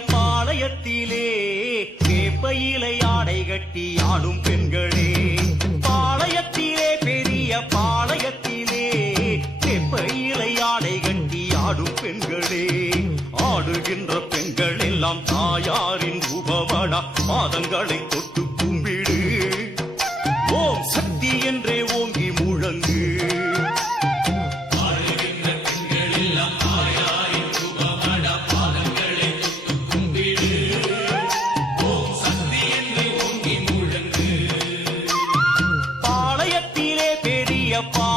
பாளையத்திலே வேப்பையிலை ஆடை கட்டி ஆடும் பெண்களே. பாளையத்திலே பெரிய பாளையத்திலே வேப்பையிலை ஆடை கட்டி ஆடும் பெண்களே. ஆடுகின்ற பெண்கள் எல்லாம் தாயாரின் உபவடா பாதங்களை தொட்டு கும்பிடு. ஓம் சக்தி என்றே ஓங்கி முழங்கு. பெரிய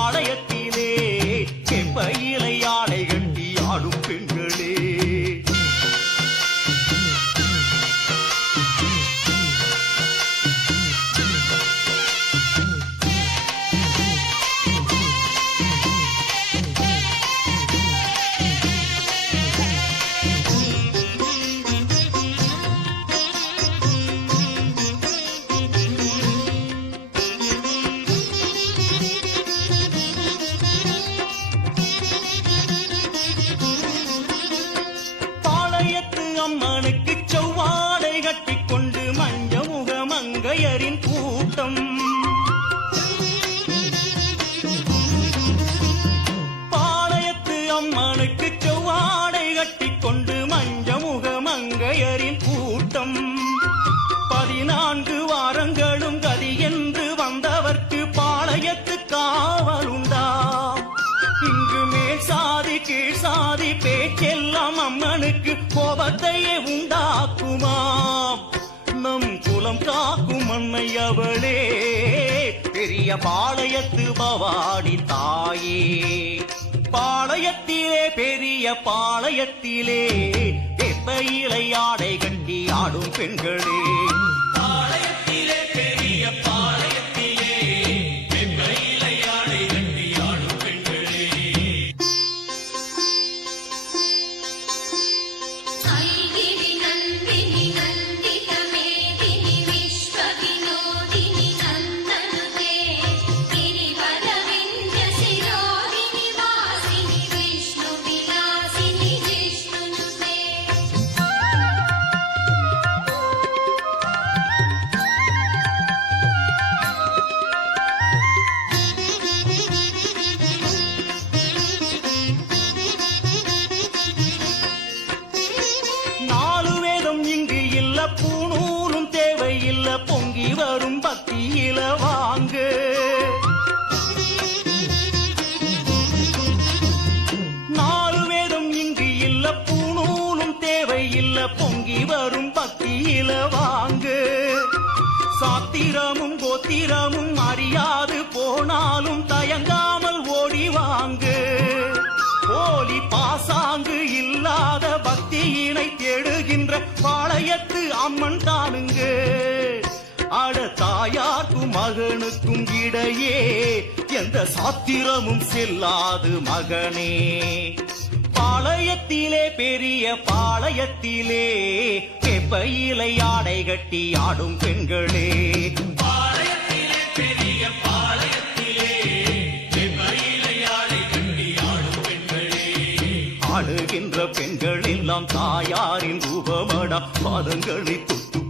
மங்கையரின் கூட்டம். பதினான்கு வாரங்களும் கதி என்று வந்தவர்க்கு பாளையத்து காவலுண்டாம் இங்கு மேல் சாதி கீழ் சாதி பேச்செல்லாம் அம்மனுக்கு கோபத்தையே உண்டாக்குமாம் நம் குலம் காக்கும் அன்னை அவளே பெரிய பாளையத்து பவாடி தாயே. பாளையத்திலே பெரிய பாளையத்திலே பயிலை ஆடை கட்டி ஆடும் பெண்களே. சாத்திரமும் கோத்திரமும் அறியாது போனாலும் தயங்காமல் ஓடி வாங்கு. போலி பாசாங்கு இல்லாத பக்தியினை தேடுகின்ற பாளையத்து அம்மன் தானுங்க. அட தாயார்க்கும் மகனுக்கும் இடையே எந்த சாத்திரமும் செல்லாது மகனே. பாளையத்திலே பெரிய பாளையத்திலே பயிலை ஆடை கட்டி ஆடும் பெண்களே. பாளையத்திலே பெரிய பாளையத்திலே ஆடுகின்ற பெண்கள் எல்லாம் தாயாரின் ரூபமடா பாதங்களை தொட்டு